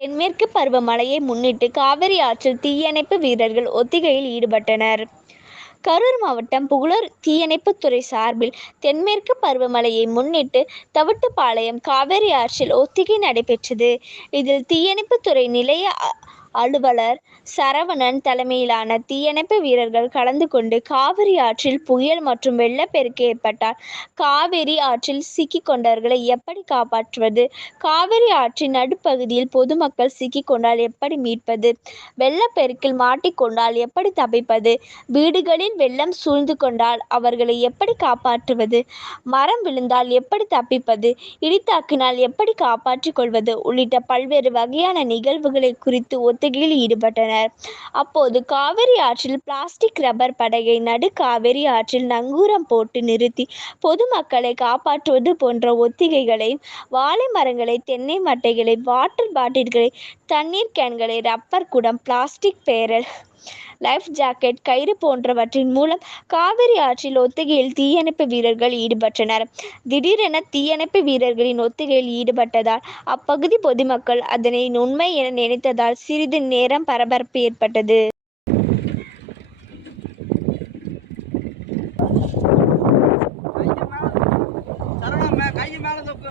தென்மேற்கு பருவமழையை முன்னிட்டு காவிரி ஆற்றில் தீயணைப்பு வீரர்கள் ஒத்திகையில் ஈடுபட்டனர். கரூர் மாவட்டம் புகழூர் தீயணைப்புத்துறை சார்பில் தென்மேற்கு பருவமழையை முன்னிட்டு தவிட்டுப்பாளையம் காவேரி ஆற்றில் ஒத்திகை நடைபெற்றது. இதில் தீயணைப்புத்துறை நிலைய அலுவலர் சரவணன் தலைமையிலான தீயணைப்பு வீரர்கள் கலந்து கொண்டு காவிரி ஆற்றில் புயல் மற்றும் வெள்ளப்பெருக்கு ஏற்பட்டால் காவிரி ஆற்றில் சிக்கிக் கொண்டவர்களை எப்படி காப்பாற்றுவது? காவிரி ஆற்றின் நடுப்பகுதியில் பொதுமக்கள் சிக்கிக் கொண்டால் எப்படி மீட்பது? வெள்ளப்பெருக்கில் மாட்டிக்கொண்டால் எப்படி தப்பிப்பது? வீடுகளில் வெள்ளம் சூழ்ந்து கொண்டால் அவர்களை எப்படி காப்பாற்றுவது? மரம் விழுந்தால் எப்படி தப்பிப்பது? இடித்தாக்கினால் எப்படி காப்பாற்றிக் கொள்வது? உள்ளிட்ட பல்வேறு வகையான நிகழ்வுகளை குறித்து ஒத்திகையில் ஈடுபட்டனர். அப்போது காவிரி ஆற்றில் பிளாஸ்டிக் ரப்பர் படகை நடு காவிரி ஆற்றில் நங்கூரம் போட்டு நிறுத்தி பொதுமக்களை காப்பாற்றுவது போன்ற ஒத்திகைகளை வாழை மரங்களை தென்னை மட்டைகளை வாட்டர் பாட்டில்களை தண்ணீர் கேன்களை ரப்பர் குடம் பிளாஸ்டிக் பேரல் லைஃப் ஜாக்கெட் கயிறு போன்றவற்றின் மூலம் காவிரி ஆற்றில் ஒத்திகையில் தீயணைப்பு வீரர்கள் ஈடுபட்டனர். திடீரென தீயணைப்பு வீரர்களின் ஒத்திகையில் ஈடுபட்டதால் அப்பகுதி பொதுமக்கள் அதனை உண்மை என நினைத்ததால் சிறிது நேரம் பரபரப்பு ஏற்பட்டது. கை மேல தூக்கு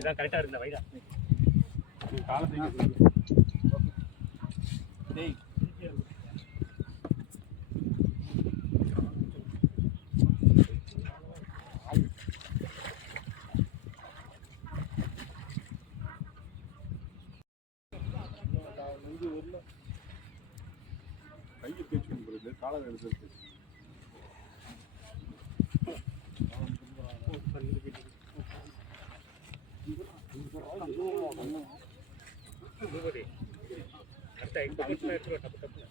இதான் கரெக்டா இருந்த கையை தேய்ச்சி கொடுக்குறது பேச்சு எடுத்து கரெக்டா இந்த பக்கத்துல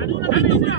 Allez, viens